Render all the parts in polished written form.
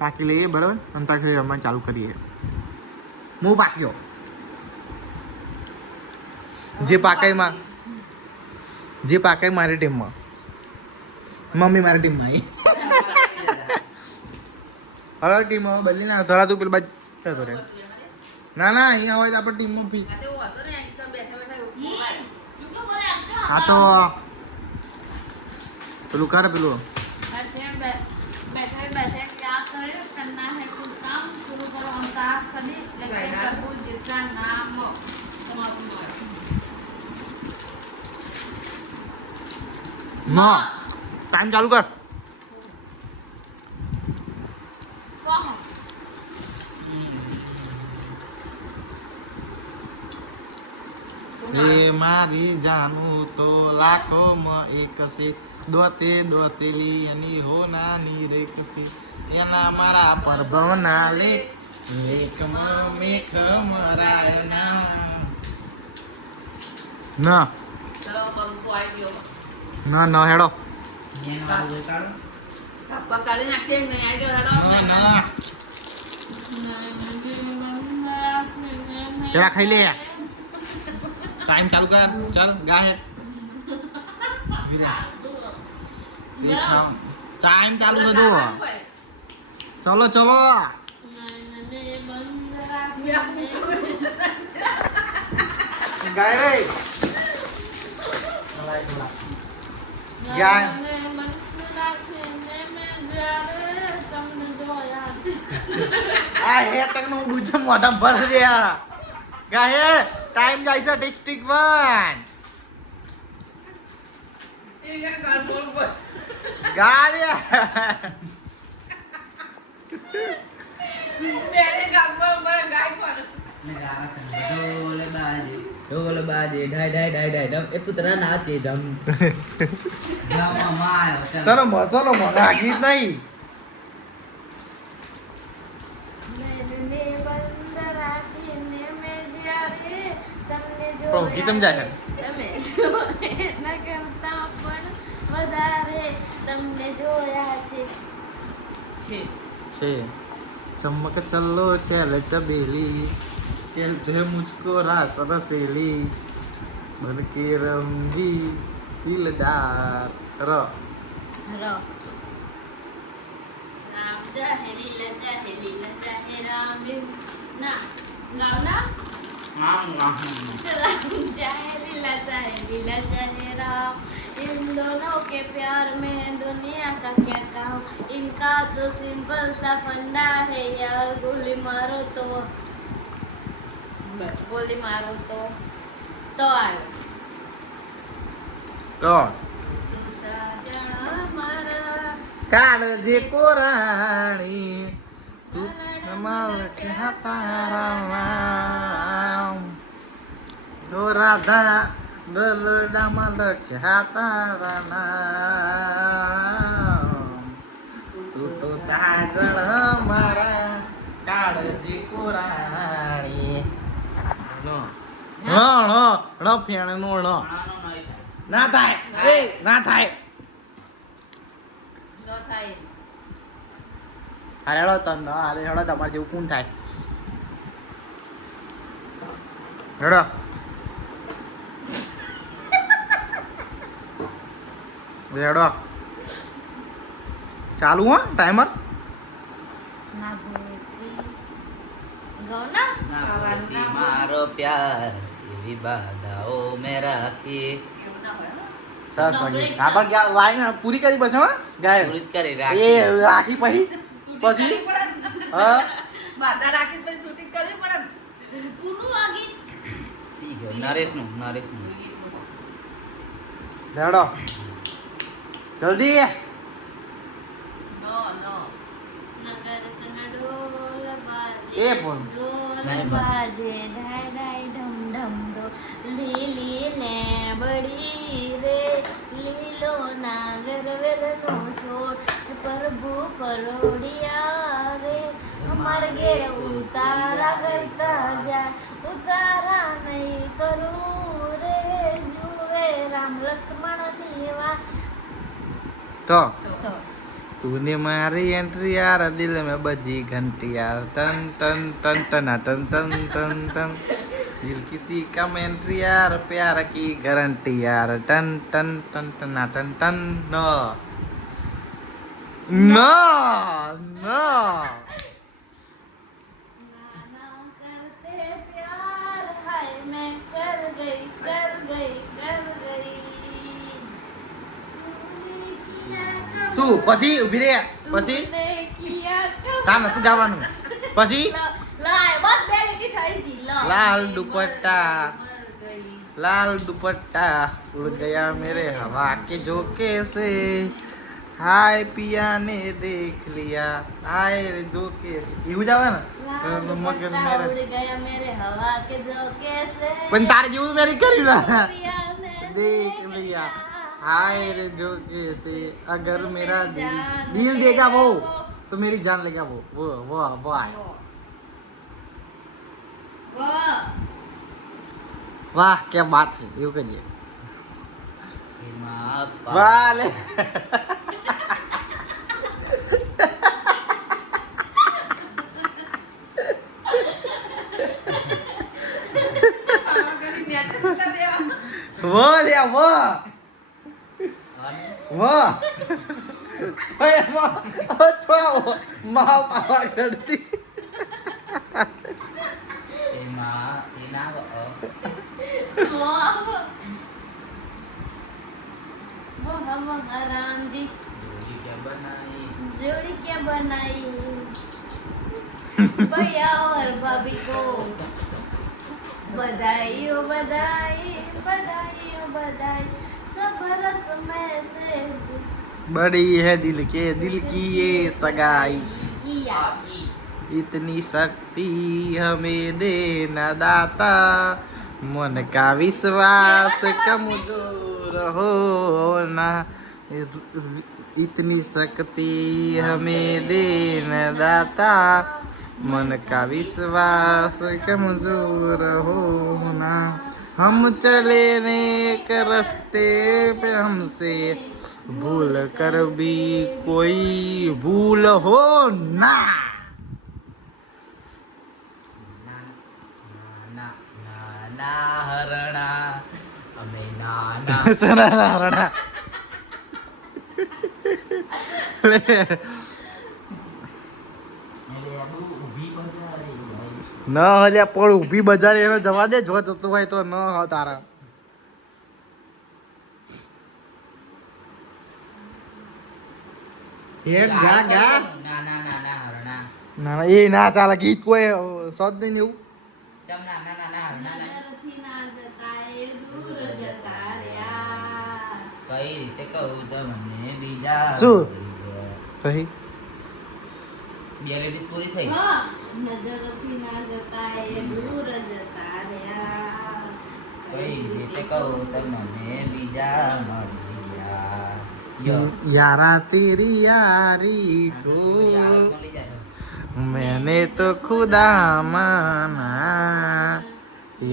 પાકી લઈએ બરાબર અંતાક્ષરી રમવાનું ચાલુ કરીએ. હું પાક્યો જે પાકાય મારી ટીમમાં મમ્મી મારી ટીમમાં આવી હર ટીમમાં બદલી ના થોડા તું પેલી બાજુ ના અહીંયા હોય તો આપણે ટીમમાં પી હા તો પેલું કરે પેલું बैठे बैठे क्या करें करना है कुछ काम शुरू करो अंताक्षरी लेकिन प्रभु जितना नाम ના ટાઈમ ચાલુ કર એ મારી જાનું તો લાખોમાં એક છે દોતેલી એની હો નાની રે કસી એના મારા પરભવના લેખમાં મેઘ મરાયના ના चलो बंबू आई गयो ના હેડો पकड़ी नाखे नहीं आई गयो हेडो ના પેલા ખાઈ લે ટાઈમ ચાલુ કર ચાલ ગા હેડ ટાઈમ ચાલુ છે જો ચલો ગાય રે ગાય આ હે તક નું બુજે મોઢા ભર રહ્યા ગાય ટાઈમ જાય છે ટીક ટીક વન ગાય ढोल बाजे ढाई ढाई ढाई ढाई ढम एक तरह नाचे ढम ચલો આ ગીત નહીં પણ ગીત સમજાય તમે જોયા કરતા પણ વધારે તમને જોયા છે છે ચમક ચલ્લો ચલ ચબેલી कहते मुझको रास रसेली बन के रंगी दिलदार र રામ ચાહે લીલા ચાહે રામ ના ગાવના राम चाहे लीला चाहे राम इन दोनों के प्यार में दुनिया का क्या काम इनका तो सिंपल सा फंडा है यार गोली मारो तो बस गोली मारो तो आयो तो તું સાજણા મારા કાળજે કોરાણી તું માલ કે તારા તો રાધા દલડામાં લખ્યા તારા નામ તું તો સાજણ મારા કાળજી કોરાણી નો ફેણ નો ના થાય ના થાય નો થાય અરે હેડો તન અરે હેડો તમારે જેવું કોણ થાય હેડો હેડો ચાલુ હો ટાઈમર ના ભૂલતી ગૌના નાવતી મારો પ્યાર એવી બાધાઓ મેં રાખી એવું ના હોય હો. સરસ સંગીત આપણે ગયા લાઈન પૂરી કરી પછી હો ગાય પૂરી જ કરી એ રાખી રાખી પછી શૂટિંગ પછી કરવી પડે ને. હા બાધા રાખી પછી શૂટિંગ કરવી પડે ને. કોનું આ ગીત? ઠીક હે નરેશનું હેડો જલ્દી નો નગર સન ઢોલ બાજે એ બોલ. ઢોલ નહીં બોલ. બાજે ઢાઈ ઢાઈ ઢમ ઢમ ઢો લીલી લેબડી રે લીલો નાગર વેલનો છોડ પ્રભુ પરોડિયા રે અમાર ઘેર ઉતારા કરતા જા ઉતારા નહીં કરું રે જુએ રામ લક્ષ્મણ ની વાત તો तूने मारी एंट्री यार दिल में बजी घंटी यार टन टन टन टना टन टन टन टन दिल किसी का एंट्री यार प्यार की गारंटी यार टन टन टन टना टन टन नो नो नो नाना करते प्यार हाय मैं कर गई कर गई कर गई तूने किया कब શું પછી ઊભી રે પછી तूने किया कब કામ નતું ગાવાનું પછી લાય બસ બે લીટી થઈ જી લાલ દુપટ્ટા लाल दुपट्टा उड़ गया मेरे हवा के झोंके से हाय पिया ने देख लिया हाय रे झोंके से એવું જ આવે ને મગર મેરે उड़ गया मेरे हवा के झोंके से પણ તારે જેવું મેરી કરી ના पिया ने देख लिया हाय रे झोंके से अगर मेरा दिल देगा वो तो मेरी जान लेगा वो आए वाह क्या बात है એવું કહીએ એમાં પા- વાલે वो रे वो वो ओए वो छो माँ पापा करती એમાં એના वो हम राम जी જોડી કે બનાઈ जोड़ी क्या बनाई भैया और भाभी को बधाई हो बधाई बधाई हो बधाई सब रस में से बड़ी है दिल की ये सगाई इया इतनी शक्ति हमें देना दाता मन का विश्वास कमजोर होना इतनी शक्ति हमें देना दाता मन का विश्वास कमजोर होना हम चले नेक रास्ते पे हमसे भूल कर भी कोई भूल हो ना નાના નાના હરણા અમે નાના સના રણા ન હલ્યા પણ ઊભી બજારે એનો જવા દે જો જતો હોય તો ન હો તારા એક ગા ગા નાના નાના હરણા ના એ ના ચાલે ગીત કોઈ શોધ નહીં એવું ચમ નાના નાના હરણા નહીં નજરથી ના જતા એ દૂર જતા રહ્યા કઈ રીતે કહું તમને બીજા શું? કહી બે મિનિટ પૂરી થઈ હા નજરથી ના જતા એ દૂર જતા રહ્યા કઈ રીતે કહું તમને બીજા મળી ગયા યો यारा तेरी यारी को મળી જાય मैंने तो खुदा माना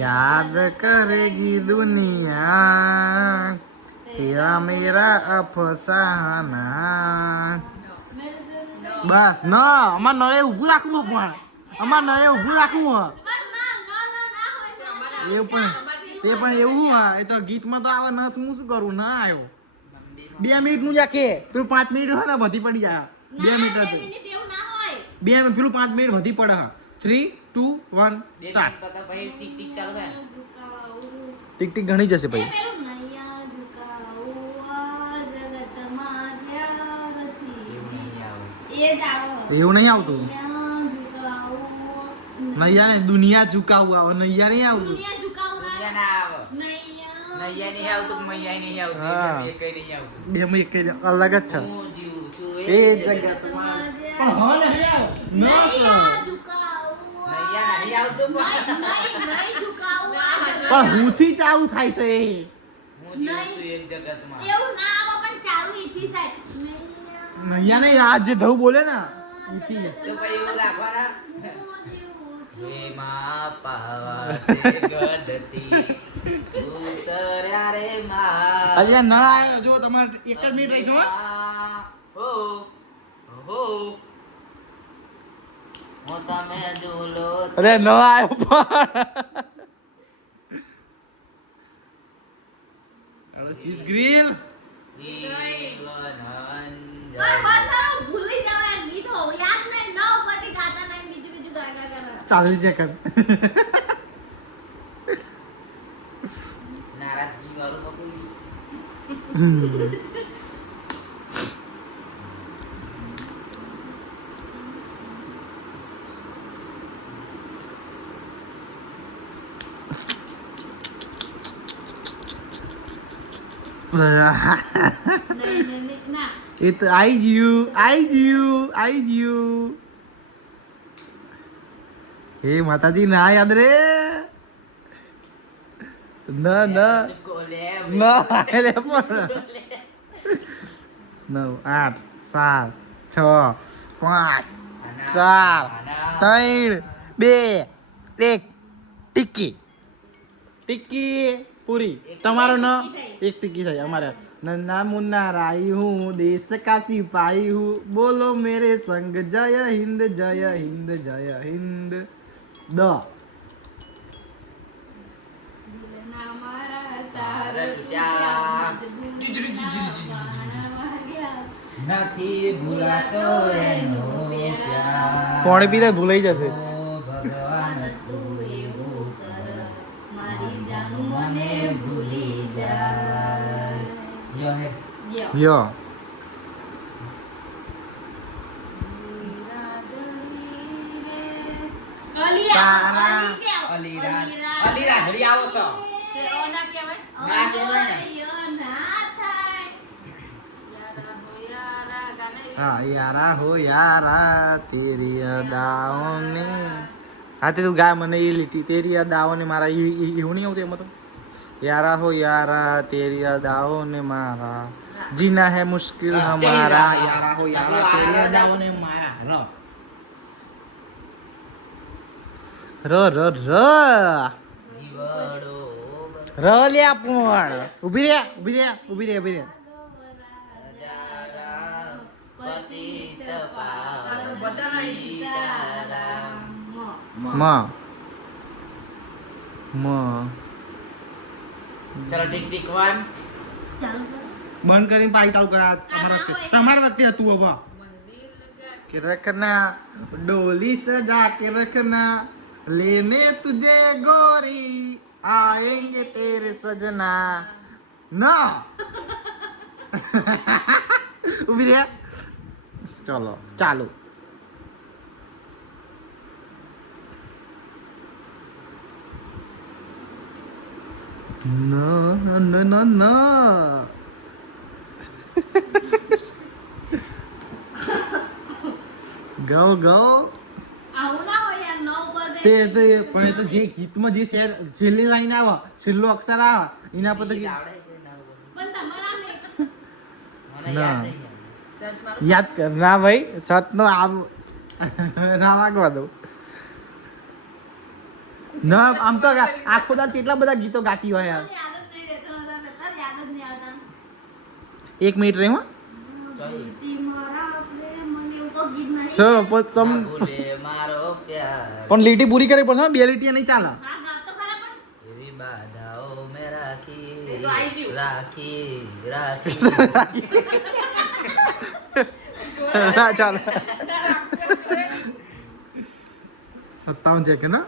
याद करेगी दुनिया तेरा मेरा अफसाना મેરે જિંદગી બસ ન અમાર નવે ઊભું રાખવું પણ અમાર નવે ઊભું રાખવું ના હોય તો એ પણ એવું હા એ તો ગીતમાં તો આવે ન હું શું કરું ના આવ્યો 2 મિનિટનું જા કે પેલું 5 મિનિટ હોય ને વધી પડી જાય 2 મિનિટ બે હતું મિનિટ એવું ના હોય 2 મિનિટ પેલું 5 મિનિટ વધી પડે હા 3 2 1 સ્ટાર્ટ પછી ટીક ટીક ચાલુ થાય ને ઝુકાવું ટીક ટીક ઘણી જશે એ ભાઈ પેલું નૈયા ઝુકાવું આ જગતમાં જ્યારથી એવું નહીં આવે એ જ આવો એવું નહીં આવતું નૈયા ઝુકાવું નૈયા ને દુનિયા ઝુકાવું આવે નૈયા નહીં આવતું દુનિયા ઝુકાવું દુનિયા ના આવે નૈયા નૈયા નહીં આવતું મૈયા નહીં આવતું હા. એ કઈ નહીં આવતું બે માં એક અલગ જ છે હું જીવું છું એ જગતમાં પણ હવે નહીં આવે ન નૈયા ઝુકાવું નૈયા નહીં આવતું પણ નહીં ઝુકાવું આ જગત. પણ હુંથી જ આવું થાય છે હું જીવું છું એક જગતમાં એવું ના આવે પણ ચાલુ ઈથી થાય નૈયા નૈયા નહીં આ જે ધવ બોલે ને ઈથી તો પછી એવું રાખવાના હું જીવું છું. વેમાં પાવાતે ગઢતી ઉતર્યા રે માં અલ્યા ના આવ્યો જો તમારે એક જ મિનિટ રહીશું હા હો હો હું તમે ઝૂલો અરે ન આવ્યો પણ ચીઝ ગ્રીલ જીવન ભૂલી જવાય ગીત હો યાદ નહીં ન ઉપરથી ગાતા નહીં બીજું ગાગા ગાગા 40 સેકન્ડ નારાજગી વાળું બકુલ નહીં ના એ તો આઈ ગયું હે માતાજી ના યાદ રે ના કોલે અરે પણ 9 8 7 6 5 4 3 2 1 ટિક્કી પૂરી તમારો ન એક ટિક્કી થઈ અમારે નन्ना मुन्ना राई हूँ देश का सिपाही हूँ बोलो मेरे संग जय हिंद जय हिंद जय हिंद द ના મારા તાર નથી ભૂલાતો એનો પ્યાર પાણી પીને ભૂલાઈ જશે ભગવાન તું એવું કર મારી જાન મને ભૂલી જાય યો હે યો અલીરા ઘડી આવો છો ના કહેવાય हाँ यारा हो यारा तेरी अदाओं ने हाँ ते तू गा મને એ લીટી તેરી અદાઓ ને મારા એવું નહીં આવતું એમાં તો यारा हो यारा तेरी अदाओं ने मारा जीना है मुश्किल हमारा यारा हो यारा तेरी अदाओं ने मारा રો રો રો જીવડો રો લે પણ ઊભી રે ઊભી રે ઊભી રે ઊભી રે પતિત પાવન મ મ ચલો ટીક ટીક વન બંધ કરીને પાઈ ચાલુ કરા તમારા વખતે હતું હવે કે રખના डोली सजा के रखना लेने तुझे गोरी आएंगे तेरे सजना ना ઉભી રહ્યા ચલો ચાલુ No, no, no, no. Go, go. આવું ના હોય યાર નો ઉપર દે પણ એ તો જે ગીતમાં જે શેર છેલ્લી લાઈન આવે છેલ્લો અક્ષર આવે એના પર તો પણ તમારા આમ એક ના યાદ કર ના ભાઈ સત નો આમ ના લાગવા દઉં ના આમ તો આખો દાર કેટલા બધા ગીતો ગાતી હોય યાર યાદ જ નહીં રહેતો તાર યાદ જ નહીં આવતા 1 મિનિટ રહી તી મારા પ્રેમ મને એવું કોઈ ગીત નહીં સર તમ મારો પ્યાર પણ લીટી પૂરી કરવી પડશે બે લીટી નહીં ચાલે હા ગાતો ખરા પણ એવી બાધાઓ મે એ રાખી તો આઈ ગયું. રાખી ના ચાલે 57 સેકન્ડ ના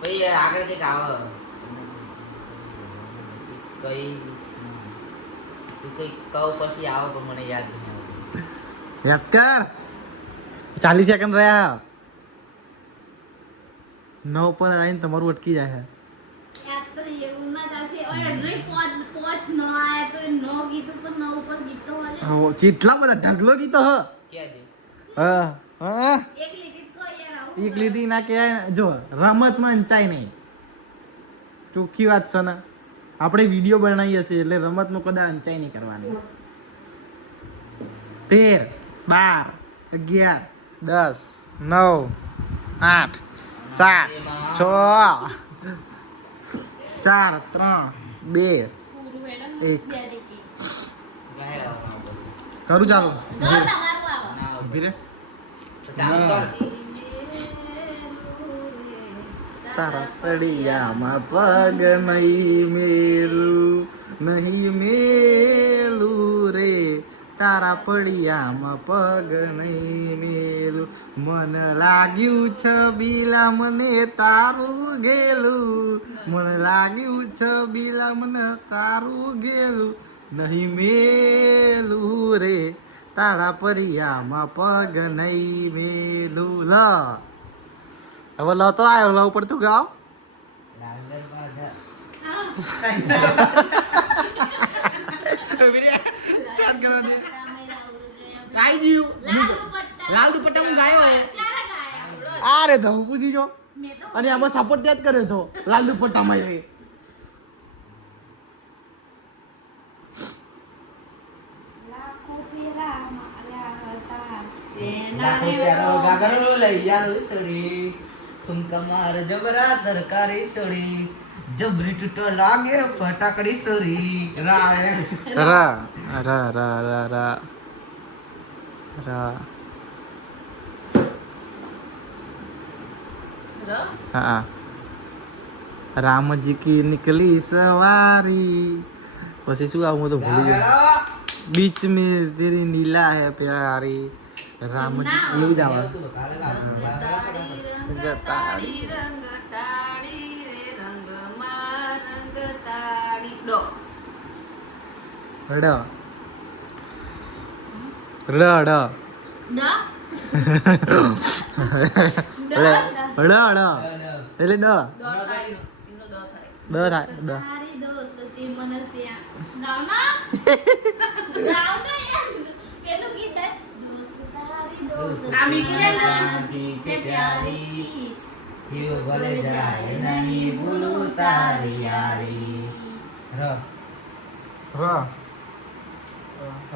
ભાઈ આગળ કઈક આવો કઈ તું કઈ કહું પછી આવો પણ મને યાદ નહીં આવતું યાદ કર 40 સેકન્ડ રહ્યા 9 પર આવીને તમારું અટકી જાય યાદ તો એવું ના ચાલશે ઓય રે પોચ નો આયા તો નો ગીત ઉપર નો ઉપર ગીત તો હોય હવે જેટલા બધા ઢગલો ગીતો હ ક્યાં છે હા હા એક લીટી તો યાર આવું એક લીટી ના કહેવાય ને. જો રમતમાં અંચાય નહીં ચોખ્ખી વાત છે ને આપણે વિડીયો બનાવીએ છીએ એટલે રમતમાં કદાચ અંચાઈ નહીં કરવાની 13 12 11 10 9 8 7 4 3 2 પૂરું એક. મેડમ બે લીટી પહેરાવવાનું બધું. કરું ચાલો ગો તમારું આવો ના આવે. ઊભી રે તો ચાલુ કર. તારા પડિયામાં પગ નહીં મેલું નહીં મેલું રે તારા પડિયામાં પગ નહીં મેલું મન લાગ્યું છબીલા મને તારું ગેલું મન લાગ્યું છબીલા મને તારું ગેલું નહીં મેલું રે તારા પડિયામાં પગ નહીં મેલું લ હવે લ તો આવ્યો લ ઉપર તું ગાવ લાલભાઈ બાધા. સ્ટાર્ટ કરવા દે ગાઈ ગયું લાલ દુપટ્ટા હું ગાયો આ રે તો હું પૂછી જો અને આમાં સપોર્ટ ત્યાં જ કર્યો તો લાલ દુપટ્ટામાં રે લાખો પ્યારો ગાગરો લઈ આલો સડી. ઠુમકા માર જબરા સરકારી સડી. જબરી તૂટો લાગે ફટાકડી સરી. રાય. રા રા રા રા રા રા हाँ राम जी की निकली सवारी પછી શું આવું તો ભૂલી ગયો ગાગરો. बीच में तेरी नीला है प्यारी राम जी એવું જ આવે રંગતાડી રંગતાડી રે રંગમાં રંગતાડી ડો ડ ડ ડ ડ ડ એટલે ડ દો થાય એનો દો થાય દ થાય ડ તારી દોસ્તી મને ત્યાં ગાવના ગાવના કેનું ગીત હે દોસ્તારી દોસ્તી આ મીકરે છે પ્યારી જીવ ભલે જાય નહીં ભૂલું તારી યારી. ર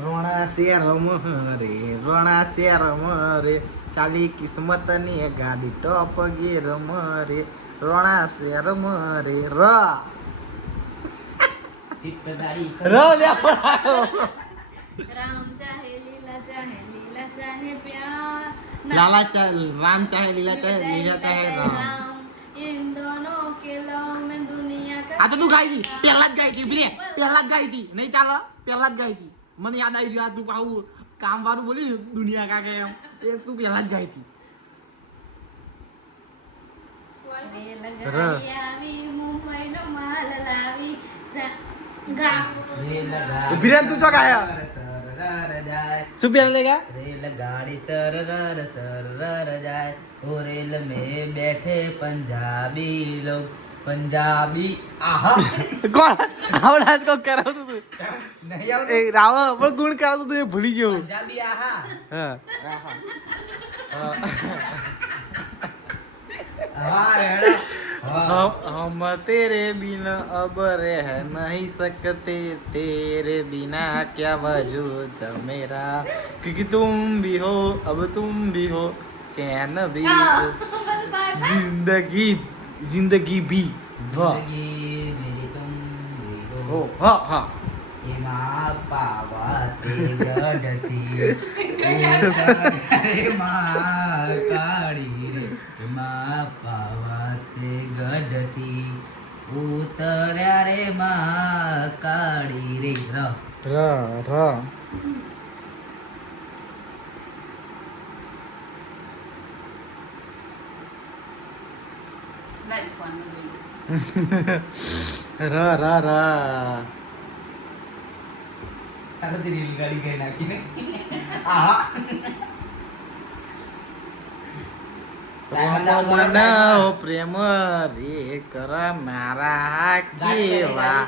રોણા શેર મરે રોણા શેર મરે ચાલી કિસ્મત ની ગાડી ટોપ ગેર મરે રોણા શેર મરે ર ટીપદારી ર લે પડાયો રામ ચાહે લીલા ચાહે પ્યાર લાલા ચાહે રામ ચાહે લીલા ચાહે રામ इन दोनों के लव में दुनिया का આ તો તું ગાઈ દી પહેલા જ ગાઈ દી ઉભી રે પહેલા જ ગાઈ દી નહીં ચાલો પહેલા જ ગાઈ દી મને યાદ આવી ગયું આ તું આવું કામ વાળું બોલી દુનિયા કા કે એમ એ તું પહેલા જ ગાઈ દી રેલગાડી આવી મુંબઈનો માલ લાવી ગામ ઉભી રે તું તો ગાયા શું પહેલા લે ગયા રેલગાડી સરર સરર જાય ઓ રેલ में बैठे पंजाबी लोग पंजाबी आहा કોણ આવડાજ કો કરાવતું તું नहीं आवत એ રાવ પણ ગુણ કરાવતું તું એ ભૂલી ગયો पंजाबी आहा હા हवा रेड़ा हम तेरे बिना अब रह नहीं सकते तेरे बिना क्या वजूद मेरा क्योंकि तुम भी हो अब तुम भी हो चैन भी हो जिंदगी जिंदगी भी वाह जिंदगी मेरी तुम भी हो हो हाँ हाँ हिमा पावा ते गढ़ती उतरे माँ काળી રે हिमा पावा તે ગઢતી ઉતર્યા રે માં કાળી રે ર र र લાઈ ફોનમાં જોઈ र र र તારે તે રેલગાડી ગઈ નાખીને આહા મનાવ પ્રેમ રે કર મારા કેવા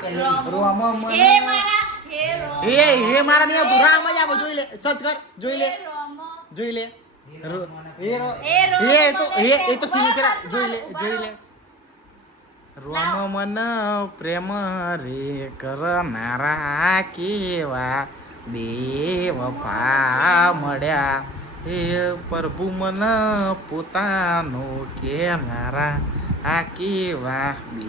રોમ હે મને મારા હે રોમ એ હે મારા નહીં આવતું રામ જ આવો જોઈ લે સર્ચ કર જોઈ લે હે રોમ જોઈ લે એ રો એ રોમ એ તો એ તો સીન કરા જોઈ લે રોમ મન પ્રેમ રે કર મારા કેવા બે વફા મળ્યા હે પ્રભુ મન પોતાનો કે મારા આ કેવા બે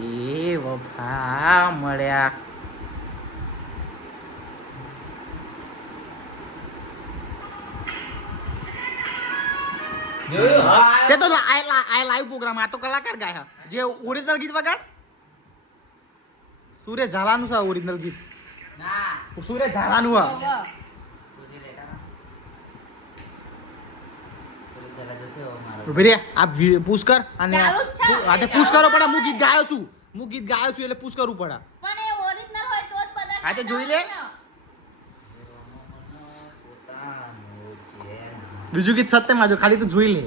વફા મળ્યા જોયું હા તે તો આ લાઈવ પ્રોગ્રામ આ તો કલાકાર ગાય જે ઓરિજિનલ ગીત વગાડ સુરેશ ઝાલાનું છે ઓરિજિનલ ગીત ના સુરેશ ઝાલાનું હા સોજી લેટા સોજી જરા જશે ઓ મારો ઉભી રે આ પુશ કર અને ચાલુ જ છે. આ તે પુશ કરો પડે હું ગીત ગાયો છું એટલે પુશ કરવું પડે પણ એ ઓરિજિનલ હોય તો જ બધા હા, તે જોઈ લે. બીજું ગીત સત્યમાં જો ખાલી તું જોઈ લે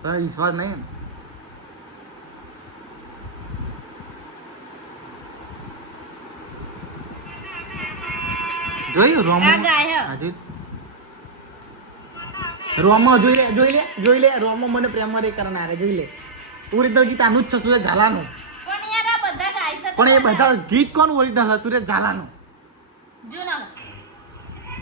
તને વિશ્વાસ નહીં ને? જોયું રોમો આ ગાય હે. હા, જોયું. રોમો જોઈ લે રોમો મને પ્રેમ રે કરનારે જોઈ લે ઓરિજિનલ ગીત આનું જ છે સુરેશ ઝાલાનું પણ યાર આ બધા ગાય છે પણ એ બધા ગીત કોણ ઓરિજિનલ છે સુરેશ ઝાલાનું જો ના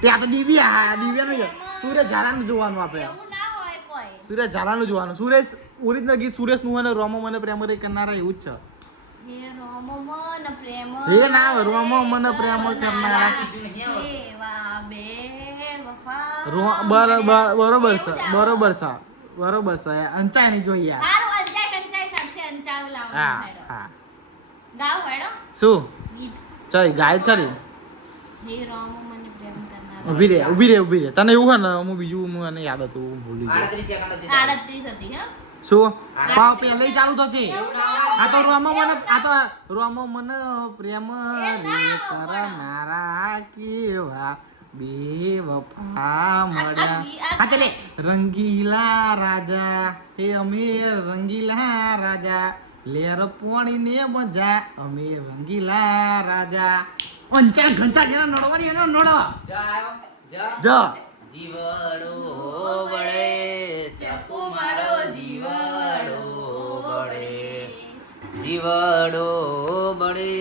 ત્યાં તો દિવ્યાનું છે સુરેશ ઝાલાનું જોવાનું આપણે એવું ના હોય કોઈ સુરેશ ઝાલાનું જોવાનું સુરેશ ઓરિજિનલ ગીત સુરેશનું અને રોમો મને પ્રેમ રે કરનારા એવું જ છે હે રોમો મન પ્રેમ હે ના આવે, રોમો મન પ્રેમ કરનારા. એવા બે વફા બરોબર છે અંચાય નહીં જોઈએ યાર. હારું અંચાઈ નથી અંચાવ હા લાવવાનું હેડો હા ગાવ હેડો શું ગીત ચાલ ગાય ખરી હે રોમો મને પ્રેમ કરનારા ઊભી રે તને એવું હોય ને હું બીજું મને યાદ હતું હું ભૂલી ગયો 38 સેકન્ડ હતી 38 હતી હે શું પાવ પહેલે ચાલુ થશે આ તો રોમો મને પ્રેમ રે કરનારા કેવા બે વફા મળ્યા હા તે રંગીલા રાજા હે અમે રંગીલા રાજા લેર પોણી ને મજા અમે રંગીલા રાજા અંચા ઘંચા જેના નડવાની એનો નડો જાયો જ જીવડો વળે ચકુ મારો જીવડો વળે જીવડો બળે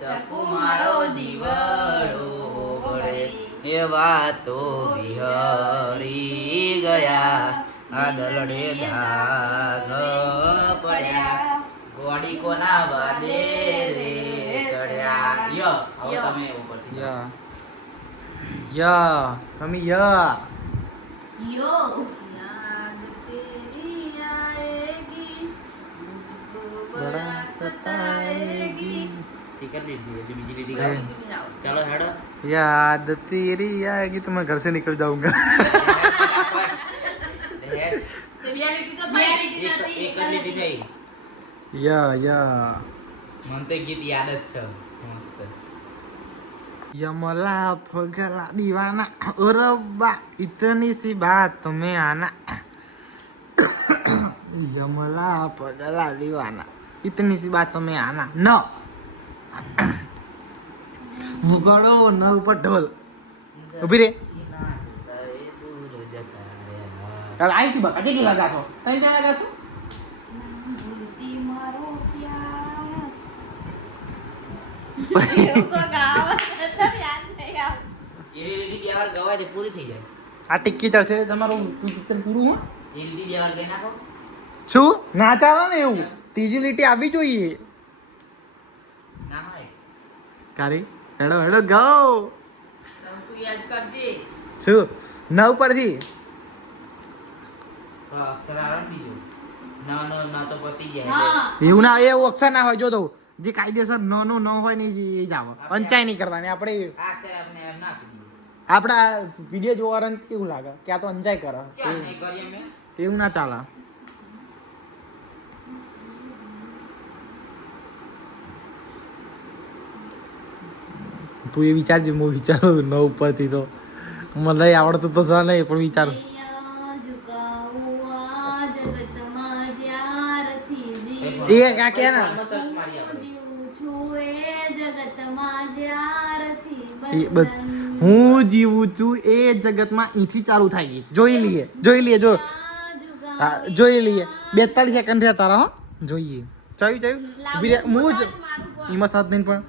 ચકુ મારો જીવડો વળે એવા તો બિહરી ગયા આ દલડે ધાગ પડ્યા ગોડી કોના વાદે રે ચડ્યા યો હવે યો. તમે ઉપરથી યા તમે યા यो याद तेरी आएगी मुझको बड़ा सताएगी टिकट दे दिए जो बिजली टिकट है। चलो हेडो याद तेरी आएगी तो मैं घर से निकल जाऊंगा हेड रियलिटी तो रियलिटी एक નથી એક જ લીટી થઈ યા મને તો ગીત યાદ જ છે મસ્ત यमला फगला दीवाना रब्बा इतनी सी बात में आना यमला फगला दीवाना इतनी सी बात में आना न વગાડો ન ઉપર ઢોલ ઉભી રે દૂર જતા રહ્યા ચાલ આઈથી બકા કેટલી લગાશો તઈ ત્યાં લગાશો ભૂલતી મારો પ્યાર એવું કો ગાવ તો યાદ નહીં આવ એ લીટી બે વાર ગવાય તો પૂરી થઈ જાય આ ટિક્કી ચડશે તમારું પિક્ચર પૂરું હું એ લીટી બે વાર ગઈ નાખો શું ના ચાલે ને એવું ત્રીજી લીટી આવી જોઈએ ના હોય કારી હેડો હેડો ગો તું યાદ કરજે શું નવ પરથી તો અક્ષર આવે ને બીજું ના નો ના તો પતી જાય હા એવું ના એવું અક્ષર ના હોય જો તો જે કાયદેસર નો ન હોય ને એ જ આવે પંચાય નહીં કરવાની આપણે આ અક્ષર આપણે એમ ના આપી દઈએ આપણા વિડીયો જોવાનું કેવું લાગે કે આ તો અંજાય કરે ચાલ નહીં કરીએ અમે એવું ના ચાલે તું એ વિચારજે હું વિચારું નવ ઉપરથી તો મને આવડતું તો છે નહીં પણ વિચારું નૈયા ઝુકાવું આ જગતમાં જ્યારથી એ કા કે ને આમાં સર્ચ મારી આપણે જીવું છું એ જગતમાં જ્યારથી એ બધ- હું જીવું છું એ જગતમાં અહીંથી ચાલુ થાય ગઈ જોઈ લઈએ જો હા, જોઈ લઈએ 42 સેકન્ડ રહ્યા તારા હો જોઈએ ચાયું ઊભી રહે. હું જ એમાં સાત નહીં પણ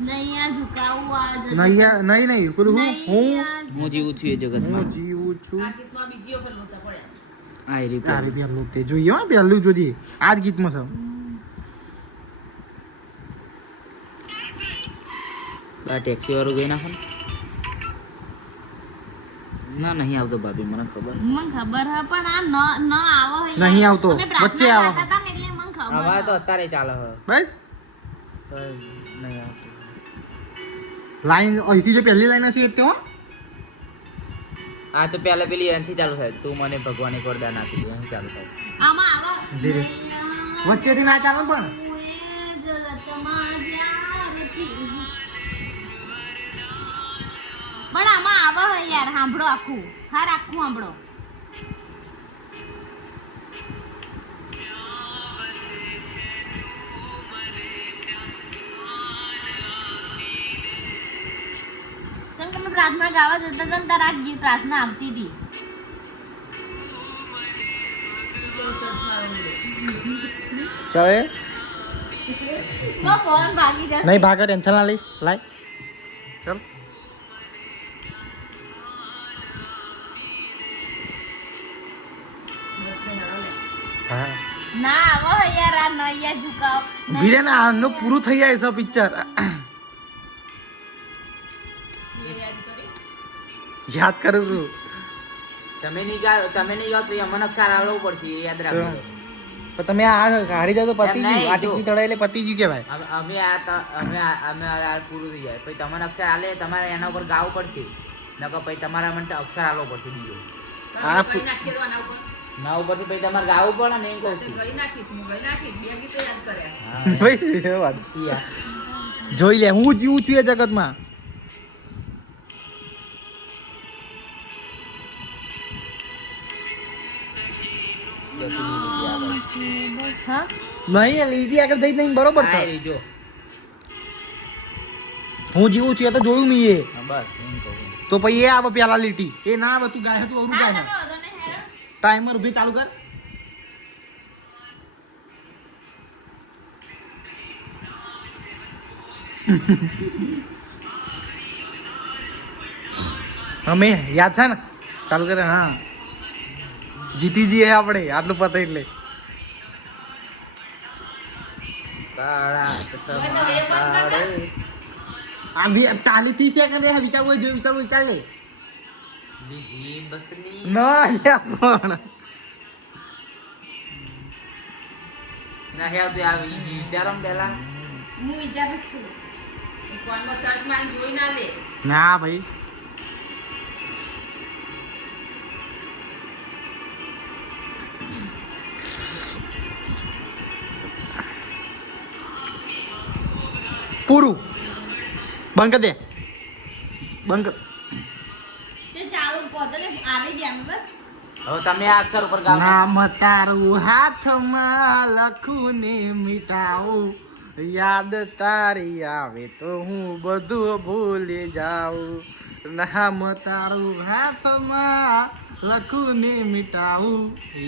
નૈયા ઝુકાવું આ જગત નહીં પેલું હું હું જીવું છું એ જગતમાં જીવું છું આ ગીતમાં બીજી વખત લોચા પડ્યા આ રી અરે પહેલું તે જોઈએ હો પહેલું જોજે આ જ ગીતમાં છે બા ટેક્સી વાળું ગઈ નાખો ને ના નહીં આવતો ભાભી મને ખબર મને ખબર હે પણ આ ન આવો હે નહીં આવતો, અમે પ્રાર્થના વચ્ચે આવે. કરતા હતા ને એટલે મને ખબર હવે તો હે. અત્યારે ચાલે હવે બસ તો નહીં આવતું લાઈન અહીંથી જે પહેલી લાઈન હશે એ તે હો આ તો પહેલા પેલી એનથી ચાલુ થાય તું મને ભગવાન એક વરદાન આપી દે એનથી ચાલુ થાય આમાં આવો ધીરે. વચ્ચેથી ના ચાલો પણ જગતમાં જ્યારથી પણ આમાં આવો હે યાર સાંભળો આખું સાંભળો જેમ તમે પ્રાર્થના ગાવા જતા હતા ને તારે આ ગીત પ્રાર્થના આવતી હતી ચાલે ફોન ભાગી જશે નહીં ભાગે ટેન્શન ના લઈશ લાય ચાલ હા ના આવો હે યાર આ નૈયા ઝુકાવ ભીરે ને આનું પૂરું થઈ જાય છે પિક્ચર યાદ કરું છું તમે નહીં ગાઓ તો અમને અક્ષર આવડવું પડશે એ યાદ રાખજો તો તમે આ હારી જાવ તો પતી એમ નહીં, ગયું આ જો. ટિકિટ ચડાય એટલે પતી ગયું કેવાય અમે આ પૂરું થઈ જાય પછી તમારે અક્ષર આલે તમારે એના ઉપર ગાવું પડશે નકર પછી તમારા માટે અક્ષર આલવો પડશે બીજો આ ના ઉપરથી પછી તમારે ગાવું પડે ને એમ કહું છું હા, ભાઈ શું એ વાત પછી આ જોઈ લે હું જીવું છું એ જગતમાં જતી રહી આગળ. હા નહીં એ લીટી આગળ થઈ નહીં બરોબર છે આ રહી જો. હું જીવું છું એ તો જોયું મી એ હા, બસ એમ કહું છું. તો પછી એ આવે પેલા લીટી એ ના આવે તું ગાય તું અવરું હા ગાય તમે વાંધો નહીં હેરો ટાઈમર ઉભી ચાલુ કર અમે યાદ છે ને ચાલુ કરે હા જીતી જઈએ આપણે આટલું પતે એટલે કાળા ચશ્મા કાળે. આ તાલી 30 સેકન્ડ એ વિચારવું હોય જે વિચારવું હોય વિચાર લે લીધી બસની ના લ્યા પણ નહીં આવતું આ વિચારો ને પહેલા હું વિચારું જ છું ફોનમાં સર્ચ મારી જોઈ ના લે ના ભાઈ પૂરું બંધ કર દે બંધ કર તે ચાલુ પોતલે આવી જાય બસ હવે તમે આ અક્ષર ઉપર ગાઓ નામ તારું હાથમાં લખું ને મિટાવું યાદ તારી આવે તો હું બધું ભૂલી જાઉં નામ તારું હાથમાં લખું ને મિટાવું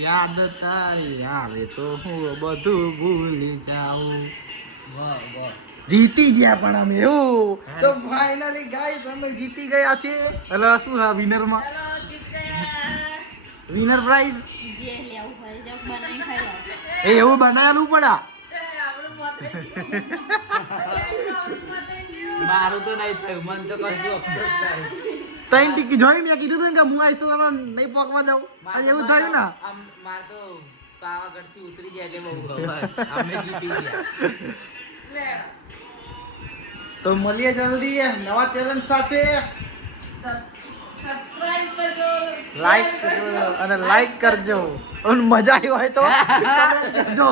યાદ તારી આવે તો હું બધું ભૂલી જાઉં વાહ વાહ જીતી ગયા પણ અમે એવું તો ફાઇનલી ગાઈસ અમે જીતી ગયા છે એટલે શું હા વિનરમાં ચલો જીત ગયા વિનર પ્રાઇઝ જે લેવું હોય જો બનાવી ખાઈ લો એ એવું બનાવેલું પડા મારું તો નહીં થયું મન તો કશું અફસોસ થાય ત્રણ ટીકી જોઈ મેં કીધું હતું ને કે હું આવીશ તો તમે નહીં પોકવા દઉં અને એવું થયું ને માર તો પાવાગઢ થી ઉતરી જાય એટલે બહુ ગૌ. બસ અમે જીતી ગયા તો મળીએ જલ્દી નવા ચેલેન્જ સાથે સબસ્ક્રાઇબ કરજો લાઈક અને લાઈક કરજો અને મજા આવી હોય તો comment કરજો